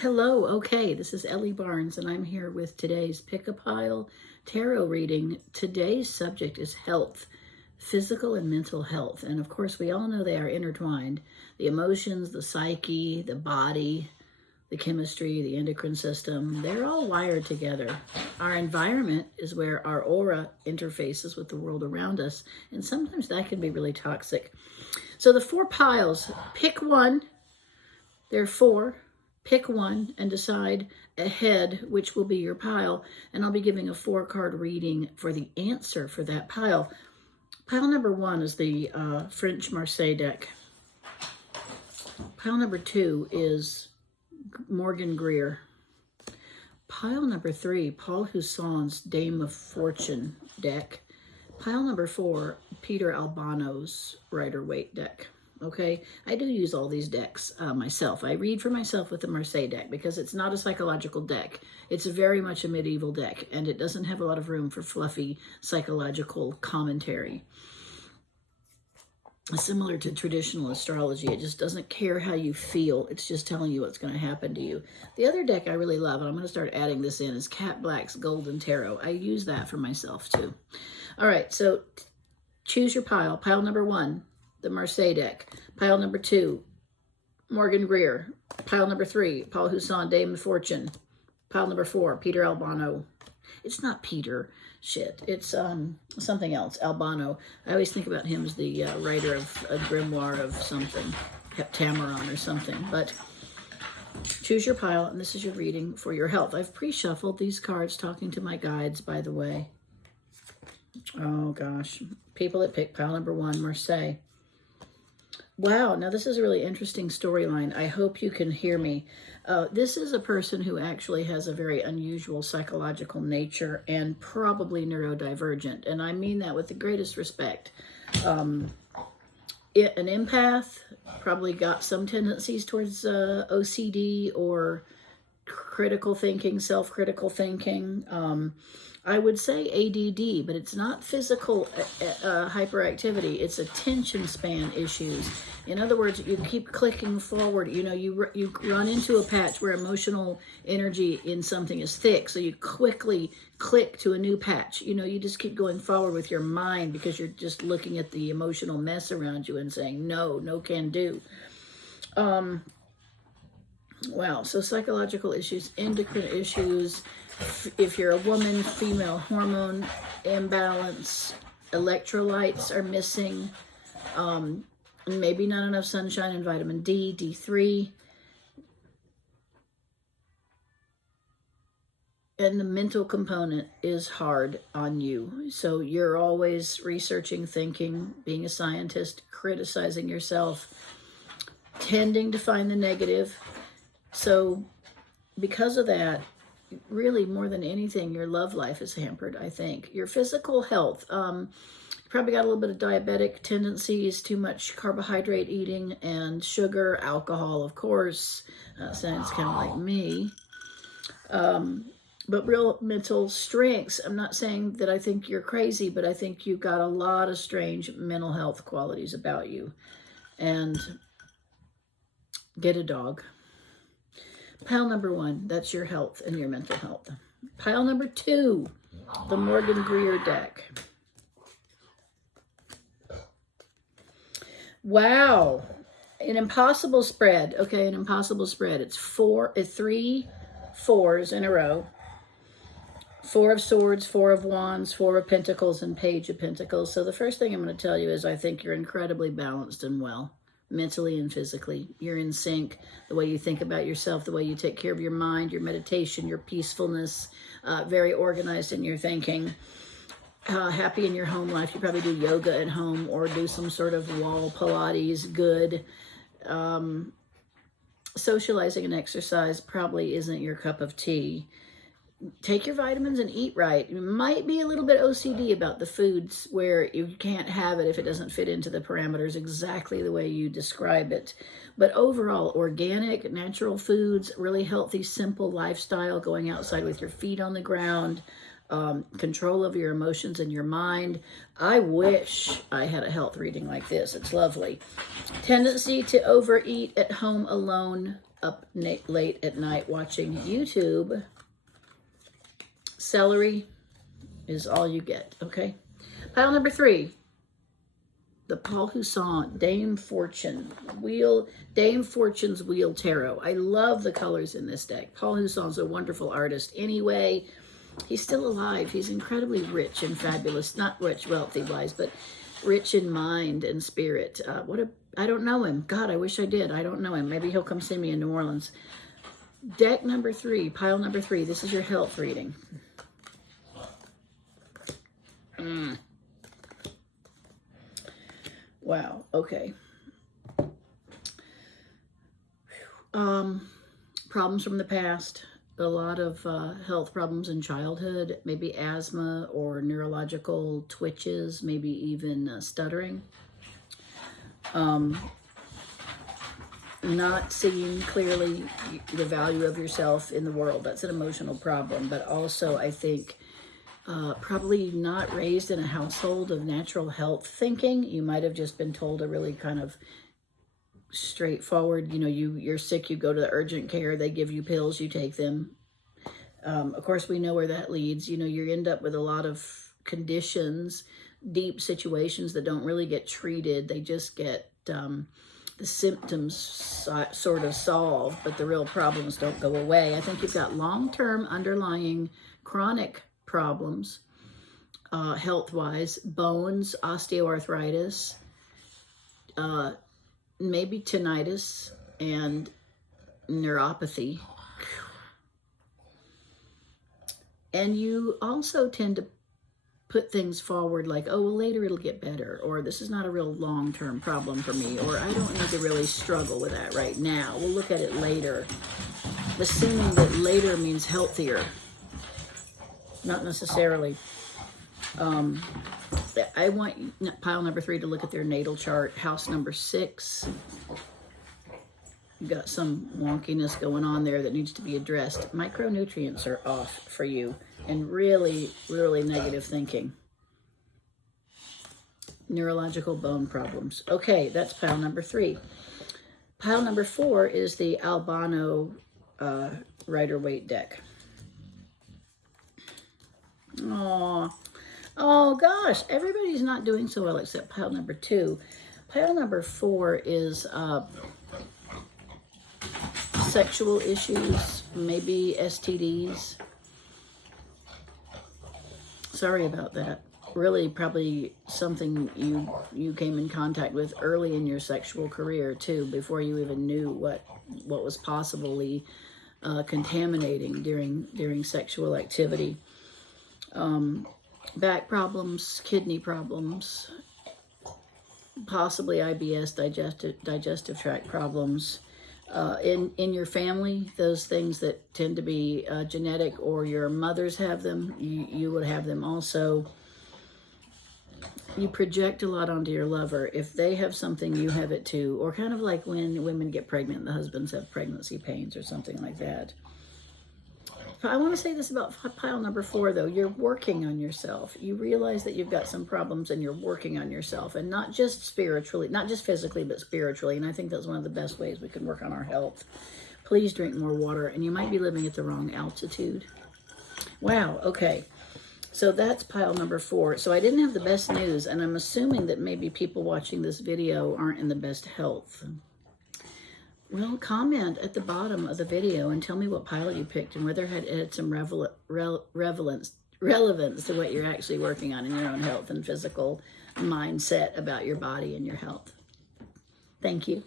Hello, okay, this is Ellie Barnes, and I'm here with today's Pick-a-Pile Tarot reading. Today's subject is health, physical and mental health. And of course, we all know they are intertwined. The emotions, the psyche, the body, the chemistry, the endocrine system, they're all wired together. Our environment is where our aura interfaces with the world around us, and sometimes that can be really toxic. So the 4 piles, pick one. There are 4. Pick one and decide ahead which will be your pile. And I'll be giving a 4-card reading for the answer for that pile. Pile number 1 is the French Marseille deck. Pile number 2 is Morgan Greer. Pile number 3, Paul Husson's Dame of Fortune deck. Pile number 4, Peter Albano's Rider-Waite deck. Okay, I do use all these decks myself. I read for myself with the Marseille deck because it's not a psychological deck. It's very much a medieval deck, and it doesn't have a lot of room for fluffy psychological commentary. Similar to traditional astrology, it just doesn't care how you feel. It's just telling you what's going to happen to you. The other deck I really love, and I'm going to start adding this in, is Cat Black's Golden Tarot. I use that for myself too. All right, so choose your pile. Pile number 1. The Marseille deck. Pile number 2, Morgan Greer. Pile number 3, Paul Husson, Dame of Fortune. Pile number 4, Peter Albano. It's not Peter, shit. It's something else, Albano. I always think about him as the writer of a grimoire of something, Tamaron or something. But choose your pile, and this is your reading for your health. I've pre-shuffled these cards, talking to my guides, by the way. Oh, gosh. People that pick pile number 1, Marseille. Wow, now this is a really interesting storyline. I hope you can hear me. This is a person who actually has a very unusual psychological nature and probably neurodivergent. And I mean that with the greatest respect. An empath, probably got some tendencies towards OCD or critical thinking, self-critical thinking. I would say ADD, but it's not physical hyperactivity. It's attention span issues. In other words, you keep clicking forward. You know, you run into a patch where emotional energy in something is thick, so you quickly click to a new patch. You know, you just keep going forward with your mind because you're just looking at the emotional mess around you and saying, no, no can do. Wow, so psychological issues, endocrine issues. If you're a woman, female hormone imbalance, electrolytes are missing, maybe not enough sunshine and vitamin D, D3. And the mental component is hard on you. So you're always researching, thinking, being a scientist, criticizing yourself, tending to find the negative. So because of that, really more than anything, your love life is hampered, I think. Your physical health, you probably got a little bit of diabetic tendencies, too much carbohydrate eating and sugar, alcohol, of course. Sounds kind of like me. But real mental strengths. I'm not saying that I think you're crazy, but I think you've got a lot of strange mental health qualities about you. And get a dog. Pile number 1, that's your health and your mental health. Pile number 2, the Morgan Greer deck. Wow, an impossible spread. Okay, an impossible spread. It's 3 4s in a row. 4 of Swords, 4 of Wands, 4 of Pentacles, and Page of Pentacles. So the first thing I'm going to tell you is I think you're incredibly balanced and well. Mentally and physically. You're in sync. The way you think about yourself, the way you take care of your mind, your meditation, your peacefulness, very organized in your thinking, happy in your home life. You probably do yoga at home or do some sort of wall Pilates, good. Socializing and exercise probably isn't your cup of tea. Take your vitamins and eat right. You might be a little bit OCD about the foods where you can't have it if it doesn't fit into the parameters exactly the way you describe it. But overall, organic, natural foods, really healthy, simple lifestyle, going outside with your feet on the ground, control of your emotions and your mind. I wish I had a health reading like this. It's lovely. Tendency to overeat at home alone, up late at night watching YouTube. Celery is all you get, okay? Pile number 3. The Paul Husson Dame Fortune's Wheel Tarot. I love the colors in this deck. Paul Husson's a wonderful artist anyway. He's still alive. He's incredibly rich and fabulous. Not rich, wealthy-wise, but rich in mind and spirit. I don't know him. God, I wish I did. I don't know him. Maybe he'll come see me in New Orleans. Deck number 3, pile number 3. This is your health reading. Wow, okay. Problems from the past. A lot of health problems in childhood, maybe asthma or neurological twitches, maybe even stuttering. Not seeing clearly the value of yourself in the world. That's an emotional problem, but also I think probably not raised in a household of natural health thinking. You might have just been told a really kind of straightforward, you're sick, you go to the urgent care, they give you pills, you take them. Of course, we know where that leads. You end up with a lot of conditions, deep situations that don't really get treated. They just get the symptoms sort of solved, but the real problems don't go away. I think you've got long-term underlying chronic problems, health-wise, bones, osteoarthritis, maybe tinnitus and neuropathy. And you also tend to put things forward like, oh, well, later it'll get better, or this is not a real long-term problem for me, or I don't need to really struggle with that right now. We'll look at it later, assuming that later means healthier. Not necessarily. I want pile number 3 to look at their natal chart, house number 6. You've got some wonkiness going on there that needs to be addressed. Micronutrients are off for you, and really, really negative thinking. Neurological bone problems. Okay, that's pile number 3. Pile number 4 is the Albano Rider-Waite deck. Oh gosh, everybody's not doing so well except pile number 2. Pile number 4 is sexual issues, maybe STDs. Sorry about that. Really probably something you came in contact with early in your sexual career too, before you even knew what was possibly contaminating during sexual activity. Back problems, kidney problems, possibly IBS, digestive tract problems. In your family, those things that tend to be genetic, or your mothers have them, you would have them also. You project a lot onto your lover. If they have something, you have it too. Or kind of like when women get pregnant, the husbands have pregnancy pains or something like that. I want to say this about pile number 4, though. You're working on yourself. You realize that you've got some problems and you're working on yourself, and not just spiritually, not just physically, but spiritually. And I think that's one of the best ways we can work on our health. Please drink more water, and you might be living at the wrong altitude. Wow, okay. So that's pile number 4. So I didn't have the best news, and I'm assuming that maybe people watching this video aren't in the best health. Well, comment at the bottom of the video and tell me what pile you picked and whether it had some relevance to what you're actually working on in your own health and physical mindset about your body and your health. Thank you.